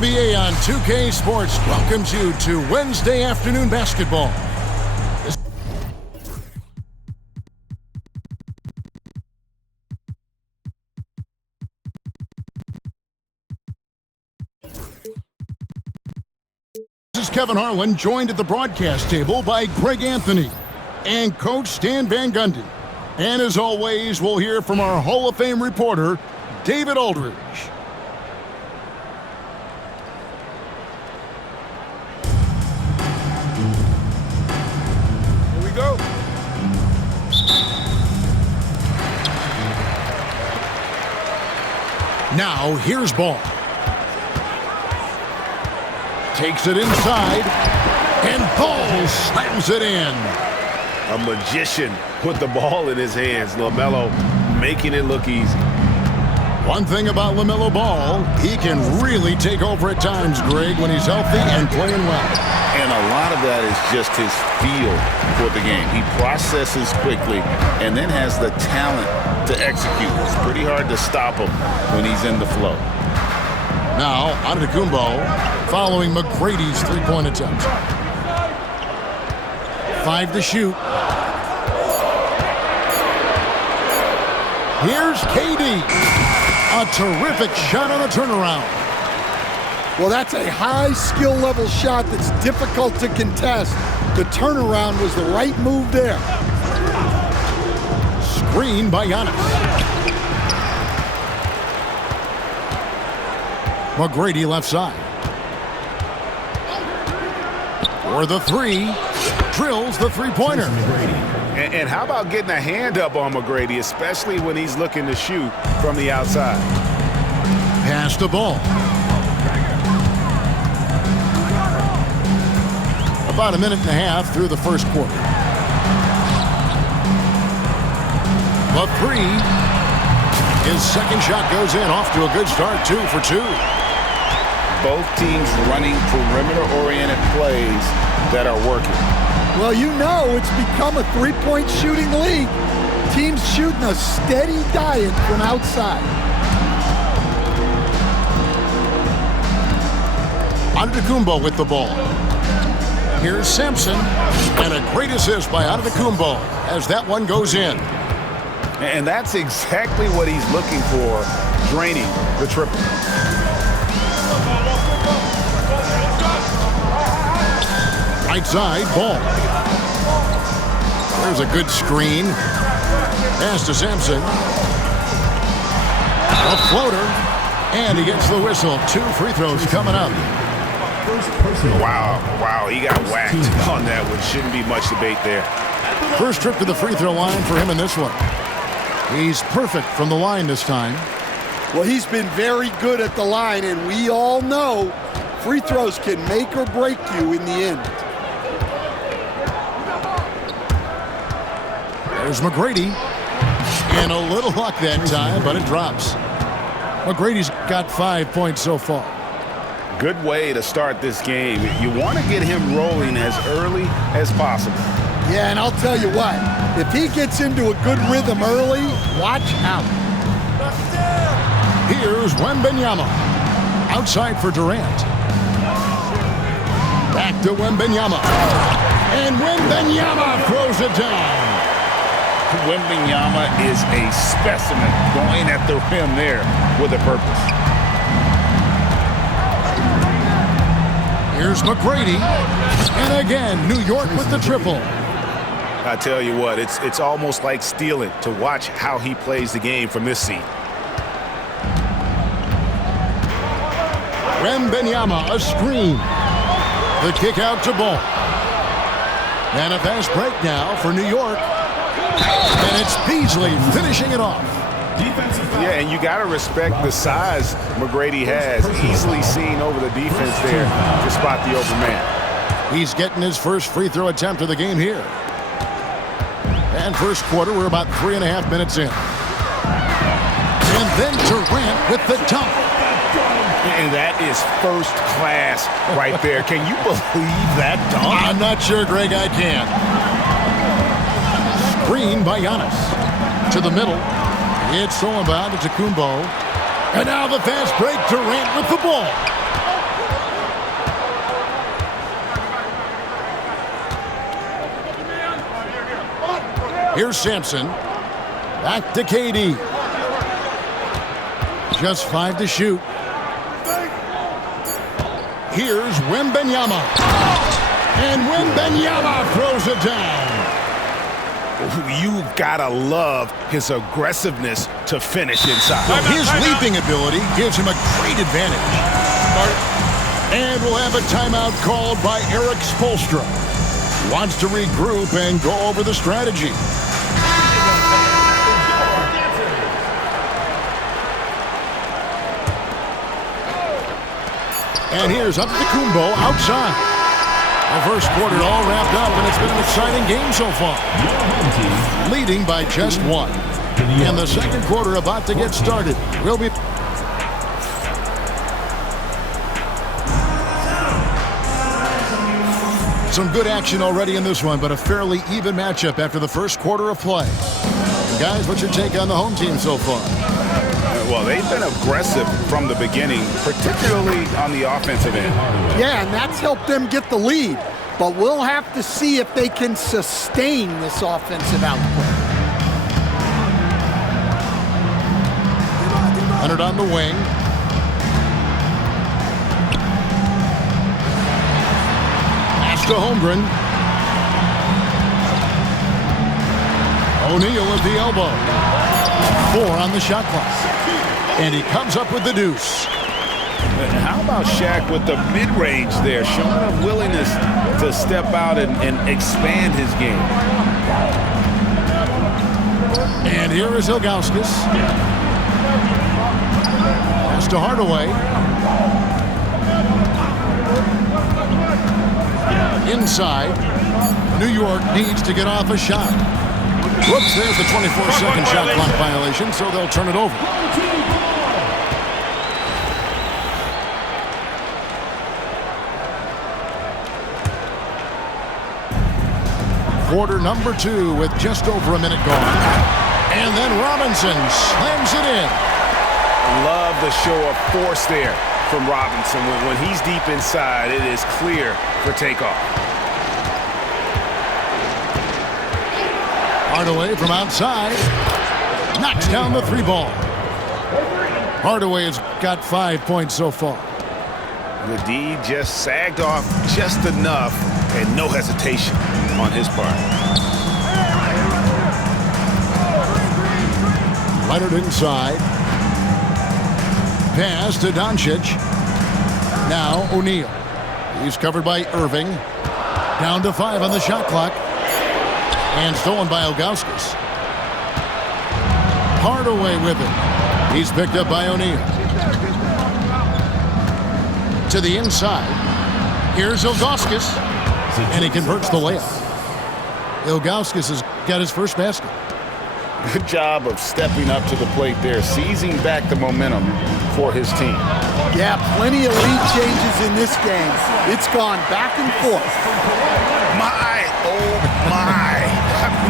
NBA on 2K Sports welcomes you to Wednesday afternoon basketball. This is Kevin Harlan, joined at the broadcast table by Greg Anthony and Coach Stan Van Gundy. And as always, we'll hear from our Hall of Fame reporter, David Aldridge. Here we go. Now, here's Ball. Takes it inside, and Ball slams it in. A magician put the ball in his hands. LaMelo making it look easy. One thing about LaMelo Ball, he can really take over at times, Greg, when he's healthy and playing well. And a lot of that is just his feel for the game. He processes quickly and then has the talent to execute. It's pretty hard to stop him when he's in the flow. Now, Antetokounmpo following McGrady's three-point attempt. 5 to shoot. Here's KD. A terrific shot on a turnaround. Well, that's a high skill level shot that's difficult to contest. The turnaround was the right move there. Screen by Giannis. McGrady left side. For the three. Drills the three-pointer. And how about getting a hand up on McGrady, especially when he's looking to shoot from the outside? Pass the ball. About a minute and a half through the first quarter. The three. His second shot goes in, off to a good start, 2 for 2. Both teams running perimeter-oriented plays that are working. Well, you know it's become a three-point shooting league. Teams shooting a steady diet from outside. Antetokounmpo with the ball. Here's Sampson, and a great assist by Antetokounmpo as that one goes in. And that's exactly what he's looking for, draining the triple. Right side, Ball. There's a good screen. Pass to Sampson. A floater. And he gets the whistle. 2 free throws coming up. Wow, he got whacked on that one. Shouldn't be much debate there. First trip to the free throw line for him in this one. He's perfect from the line this time. Well, he's been very good at the line, and we all know free throws can make or break you in the end. There's McGrady. And a little luck that time, but it drops. McGrady's got 5 points so far. Good way to start this game. You want to get him rolling as early as possible. Yeah, and I'll tell you what, if he gets into a good rhythm early, watch out. Here's Wembanyama. Outside for Durant. Back to Wembanyama. And Wembanyama throws it down. Wembanyama is a specimen going at the rim there with a purpose. Here's McGrady. And again, New York with the triple. I tell you what, it's almost like stealing to watch how he plays the game from this seat. Wembanyama, a screen. The kick out to Ball. And a fast break now for New York. And it's Beasley finishing it off. Yeah, and you got to respect the size McGrady has. Easily seen over the defense there to spot the open man. He's getting his first free throw attempt of the game here. And first quarter, we're about 3.5 minutes in. And then Durant with the dunk. And that is first class right there. Can you believe that dunk? I'm not sure, Greg, I can. Screen by Giannis. To the middle. It's thrown by Antetokounmpo. And now the fast break, Durant with the ball. Here's Sampson. Back to KD. Just 5 to shoot. Here's Wembanyama. And Wembanyama throws it down. You gotta love his aggressiveness to finish inside. Well, his leaping ability gives him a great advantage. And we'll have a timeout called by Eric Spoelstra. Wants to regroup and go over the strategy. And here's Antetokounmpo outside. The first quarter all wrapped up, and it's been an exciting game so far. Leading by just 1. And the second quarter about to get started. We'll be... Some good action already in this one, but a fairly even matchup after the first quarter of play. Guys, what's your take on the home team so far? Well, they've been aggressive from the beginning, particularly on the offensive end. Yeah, and that's helped them get the lead. But we'll have to see if they can sustain this offensive output. Leonard on the wing. Pass to Holmgren. O'Neal at the elbow. 4 on the shot clock. And he comes up with the deuce. How about Shaq with the mid-range there, showing a willingness to step out and expand his game. And here is Ilgauskas. Pass to Hardaway. Inside. New York needs to get off a shot. Whoops, there's the 24-second shot clock violation, so they'll turn it over. Quarter number 2 with just over a minute gone. And then Robinson slams it in. Love the show of force there from Robinson. When he's deep inside, it is clear for takeoff. Hardaway from outside. Knocks down the 3-ball. Hardaway has got 5 points so far. The D just sagged off just enough and no hesitation on his part. Leonard inside. Pass to Doncic. Now O'Neal. He's covered by Irving. Down to 5 on the shot clock. And stolen by Ilgauskas. Hardaway with it. He's picked up by O'Neal. To the inside. Here's Ilgauskas. And he converts the layup. Ilgauskas has got his first basket. Good job of stepping up to the plate there, seizing back the momentum for his team. Yeah, plenty of lead changes in this game. It's gone back and forth. My, oh my.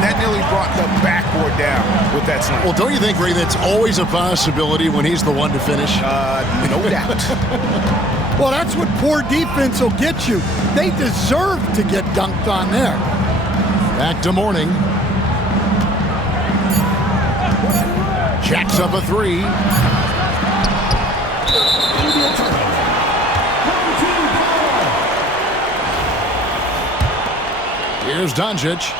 That nearly brought the backboard down with that slam. Well, don't you think, Ray, that's always a possibility when he's the one to finish? No doubt. Well, that's what poor defense will get you. They deserve to get dunked on there. Back to Mourning. Jacks up a 3. Here's Doncic.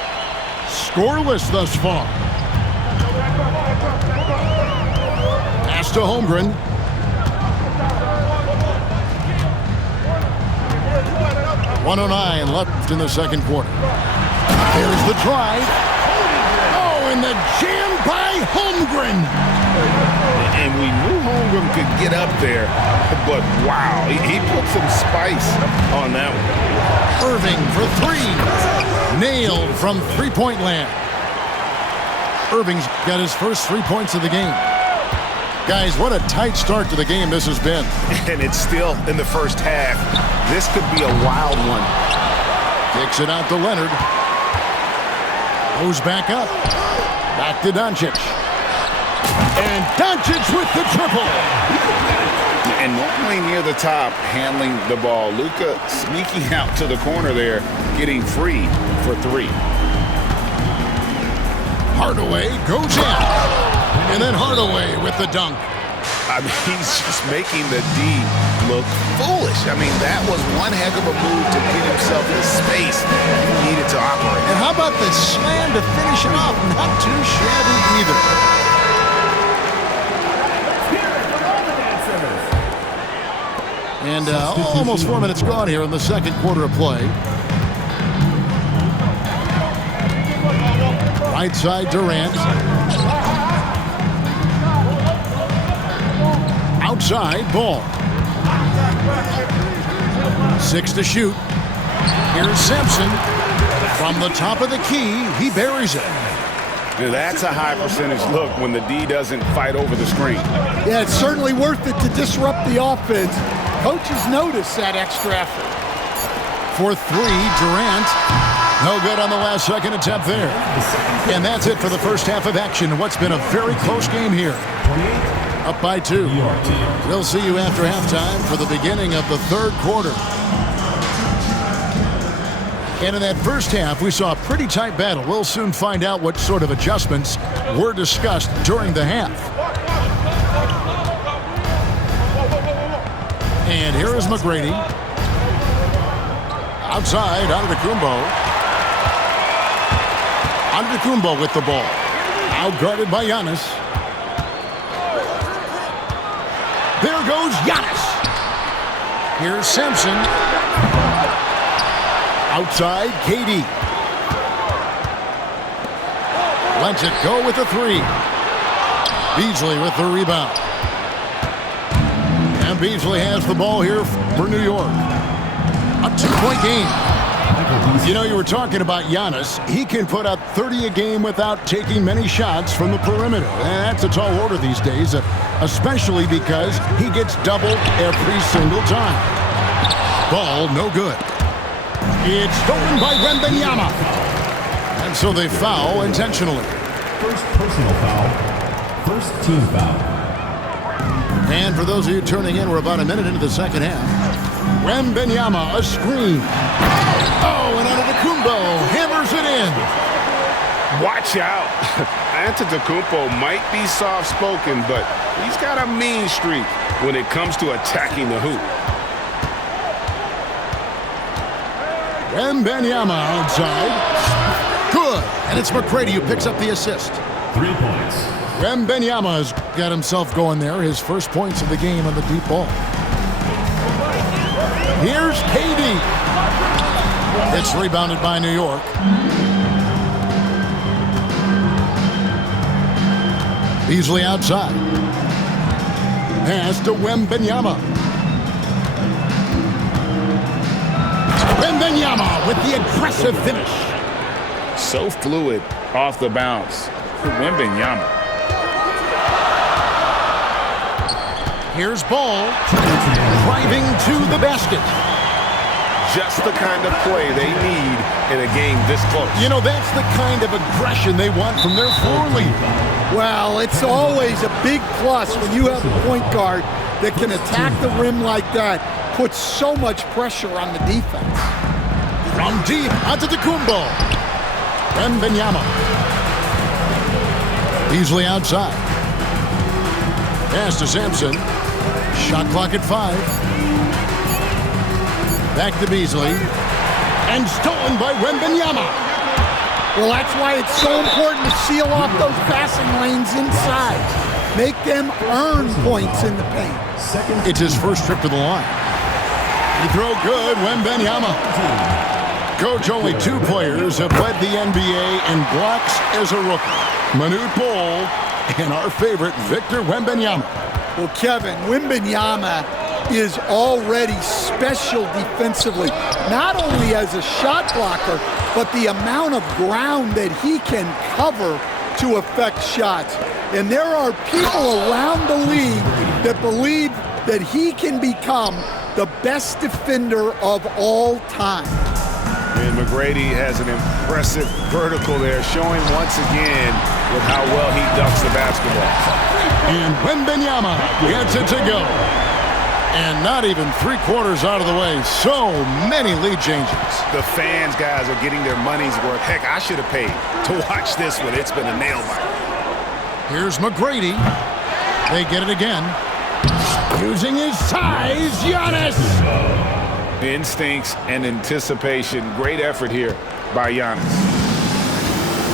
Scoreless thus far. Pass to Holmgren. .109 left in the second quarter. Here's the drive. Oh, and the jam by Holmgren. And we knew Holmgren could get up there, but wow, he put some spice on that one. Irving for 3. Nailed from three-point land. Irving's got his first 3 points of the game. Guys, what a tight start to the game this has been. And it's still in the first half. This could be a wild one. Kicks it out to Leonard. Goes back up. Back to Doncic. And Doncic with the triple. And normally near the top, handling the ball. Luka sneaking out to the corner there, getting free for 3. Hardaway goes in. And then Hardaway with the dunk. I mean, he's just making the D look foolish. I mean, that was one heck of a move to get himself the space he needed to operate. And how about the slam to finish it off? Not too shabby either. And almost 4 minutes gone here in the second quarter of play. Right side Durant. Outside Ball. 6 to shoot. Here's Simpson. From the top of the key, he buries it. Dude, that's a high percentage look when the D doesn't fight over the screen. Yeah, it's certainly worth it to disrupt the offense. Coaches notice that extra effort. For 3, Durant. No good on the last second attempt there. And that's it for the first half of action. What's been a very close game here. Up by 2. We'll see you after halftime for the beginning of the third quarter. And in that first half, we saw a pretty tight battle. We'll soon find out what sort of adjustments were discussed during the half. And here is McGrady. Outside, Antetokounmpo. Antetokounmpo with the ball. Out guarded by Giannis. There goes Giannis. Here's Simpson. Outside, KD. Lets it go with the 3. Beasley with the rebound. And Beasley has the ball here for New York. A 2-point game. You know, you were talking about Giannis. He can put up 30 a game without taking many shots from the perimeter. And that's a tall order these days, especially because he gets doubled every single time. Ball no good. It's stolen by Wembanyama. And so they foul intentionally. First personal foul. First team foul. And for those of you turning in, we're about a minute into the second half. Wembanyama, a screen. Oh, and Antetokounmpo hammers it in. Watch out. Antetokounmpo might be soft-spoken, but he's got a mean streak when it comes to attacking the hoop. Wembanyama outside. Good. And it's McGrady who picks up the assist. 3 points. Wembanyama has got himself going there. His first points of the game on the deep ball. Here's KD. It's rebounded by New York. Beasley outside. Pass to Wembanyama. Wembanyama with the aggressive finish. So fluid off the bounce. Wembanyama. Here's Ball. Driving to the basket. Just the kind of play they need in a game this close. You know, that's the kind of aggression they want from their floor leader. Well, it's always a big plus when you have a point guard that can attack the rim like that, puts so much pressure on the defense. From deep, Antetokounmpo. Wembanyama. Beasley outside. Pass to Sampson. Shot clock at 5. Back to Beasley. And stolen by Wembanyama. Well, that's why it's so important to seal off those passing lanes inside. Make them earn points in the paint. It's his first trip to the line. He throw good, Wembanyama. Coach, only 2 players have led the NBA in blocks as a rookie. Manute Bol and our favorite, Victor Wembanyama. Well, Kevin, Wembanyama is already special defensively, not only as a shot blocker, but the amount of ground that he can cover to affect shots. And there are people around the league that believe that he can become the best defender of all time. And McGrady has an impressive vertical there, showing once again with how well he dunks the basketball. And Wembanyama gets it to go. And not even 3/4 out of the way. So many lead changes. The fans, guys, are getting their money's worth. Heck, I should have paid to watch this one. It's been a nail biter. Here's McGrady. They get it again. Using his size, Giannis. Instincts and anticipation. Great effort here by Giannis.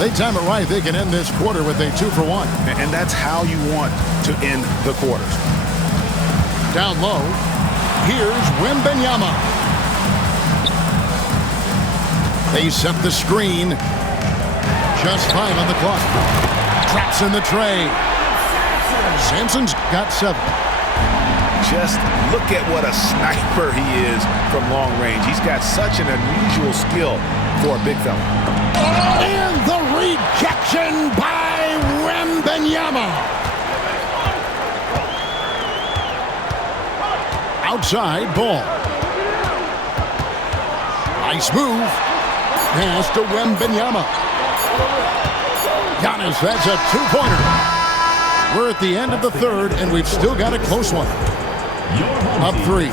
They time it right. They can end this quarter with a 2-for-1. And that's how you want to end the quarters. Down low, here's Wembanyama. They set the screen. Just 5 on the clock. Traps in the tray. Sampson's got 7. Just look at what a sniper he is from long range. He's got such an unusual skill for a big fella. And the rejection by Wembanyama. Outside ball. Nice move. Pass to Wembanyama. Giannis, that's a 2-pointer. We're at the end of the third, and we've still got a close one. Up 3.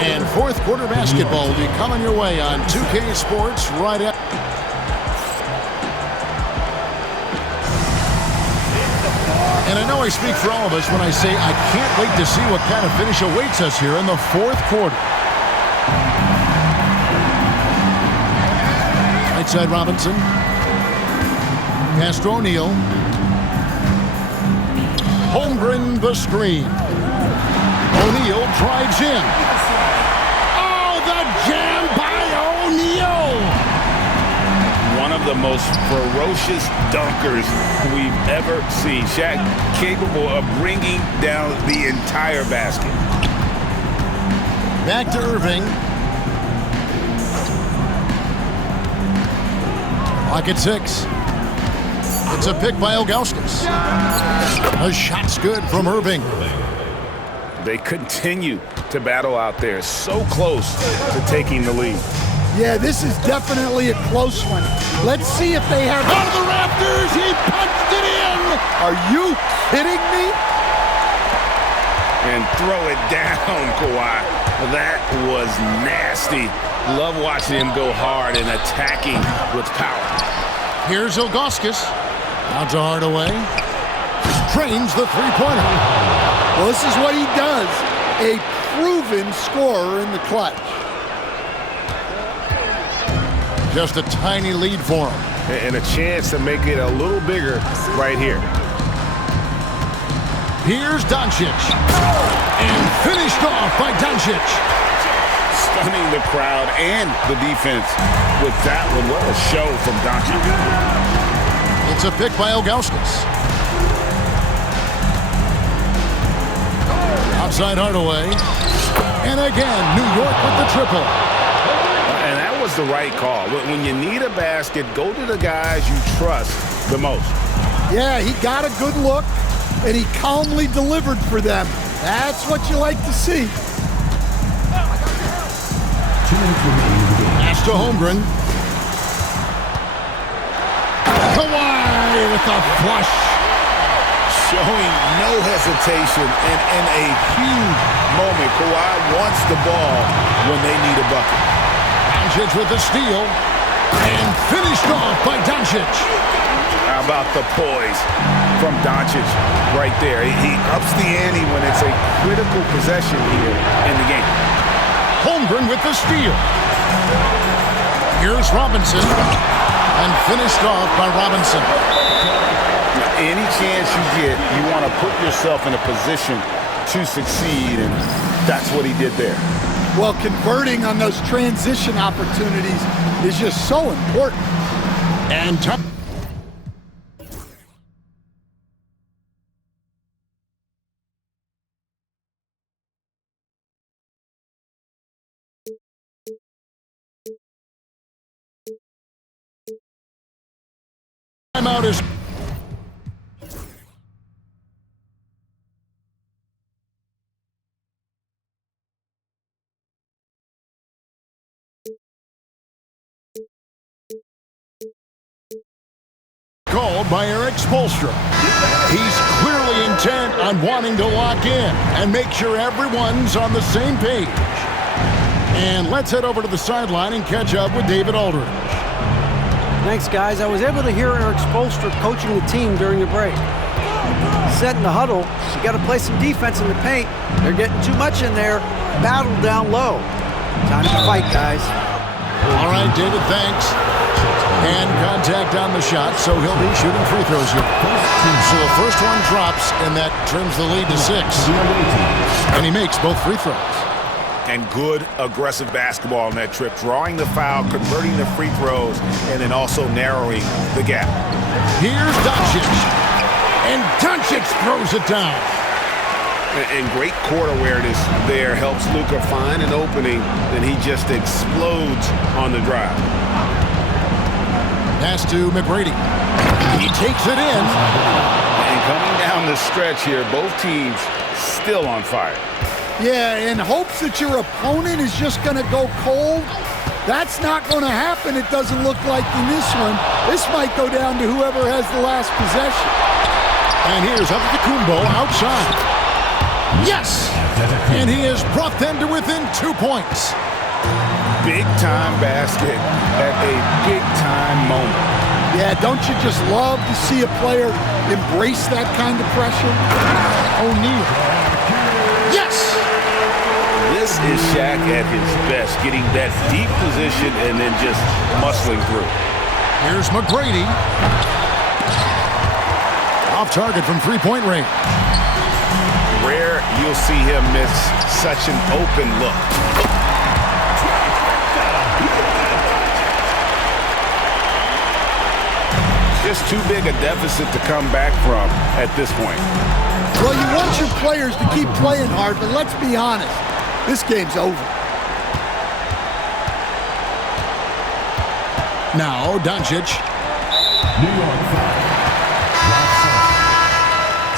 And fourth quarter basketball will be coming your way on 2K Sports right after. And I know I speak for all of us when I say I can't wait to see what kind of finish awaits us here in the fourth quarter. Right side Robinson. Pass to O'Neal. Holmgren the screen. O'Neal drives in. Oh, the jam by O'Neal! One of the most ferocious dunkers we've ever seen. Shaq capable of bringing down the entire basket. Back to Irving. Clock at 6. It's a pick by Ilgauskas. A shot's good from Irving. They continue to battle out there, so close to taking the lead. Yeah, this is definitely a close one. Let's see if they have... Out of the rafters, he punched it in! Are you kidding me? And throw it down, Kawhi. That was nasty. Love watching him go hard and attacking with power. Here's Ilgauskas. Out to Hardaway. Trains the three-pointer. Well, this is what he does. A proven scorer in the clutch. Just a tiny lead for him. And a chance to make it a little bigger right here. Here's Doncic. And finished off by Doncic. Stunning the crowd and the defense with that one. What a show from Doncic. It's a pick by Ilgauskas. Outside Hardaway. And again, New York with the triple. And that was the right call. When you need a basket, go to the guys you trust the most. Yeah, he got a good look, and he calmly delivered for them. That's what you like to see. 2 minutes remaining in the game. Pass to Holmgren. Kawhi with a flush. Showing no hesitation and in a huge moment. Kawhi wants the ball when they need a bucket. Doncic with the steal. And finished off by Doncic. How about the poise from Doncic right there? He ups the ante when it's a critical possession here in the game. Holmgren with the steal. Here's Robinson. And finished off by Robinson. Any chance you get, you want to put yourself in a position to succeed, and that's what he did there. Well, converting on those transition opportunities is just so important. And timeout is... called by Eric Spoelstra. He's clearly in intent on wanting to lock in and make sure everyone's on the same page. And let's head over to the sideline and catch up with David Aldridge. Thanks, guys. I was able to hear Eric Spoelstra coaching the team during the break. He said in the huddle, you got to play some defense in the paint. They're getting too much in there. Battle down low. Time to fight, guys. All right, David, thanks. And contact on the shot, so he'll be shooting free throws here. So the first one drops, and that trims the lead to 6. And he makes both free throws. And good, aggressive basketball on that trip. Drawing the foul, converting the free throws, and then also narrowing the gap. Here's Doncic. And Doncic throws it down. And great court awareness there helps Luka find an opening, and he just explodes on the drive. Pass to McGrady. He takes it in. And coming down the stretch here, both teams still on fire. Yeah, in hopes that your opponent is just going to go cold. That's not going to happen, it doesn't look like in this one. This might go down to whoever has the last possession. And here's Antetokounmpo outside. Yes! And he has brought them to within 2 points. Big-time basket at a big-time moment. Yeah, don't you just love to see a player embrace that kind of pressure? O'Neal. Yes! This is Shaq at his best, getting that deep position and then just muscling through. Here's McGrady. Off target from three-point range. Rare you'll see him miss such an open look. Just too big a deficit to come back from at this point. Well, you want your players to keep playing hard, but let's be honest. This game's over. Now, Doncic. New York foul.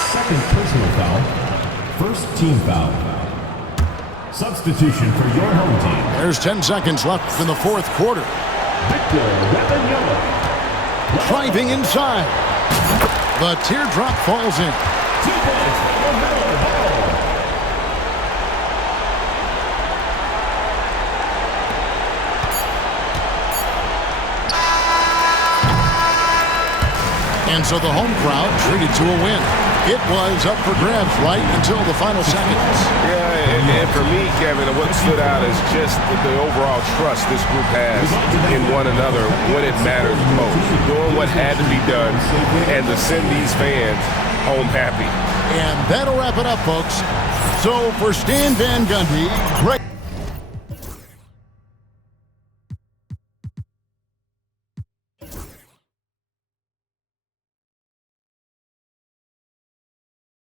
Second personal foul. First team foul. Substitution for your home team. There's 10 seconds left in the fourth quarter. Victor Wembanyama. Driving inside. The teardrop falls in. 2 points for Miller Ball. And so the home crowd treated to a win. It was up for grabs right until the final seconds. Yeah, and for me, Kevin, what stood out is just the overall trust this group has in one another when it matters most. Doing what had to be done and to send these fans home happy. And that'll wrap it up, folks. So for Stan Van Gundy, Greg...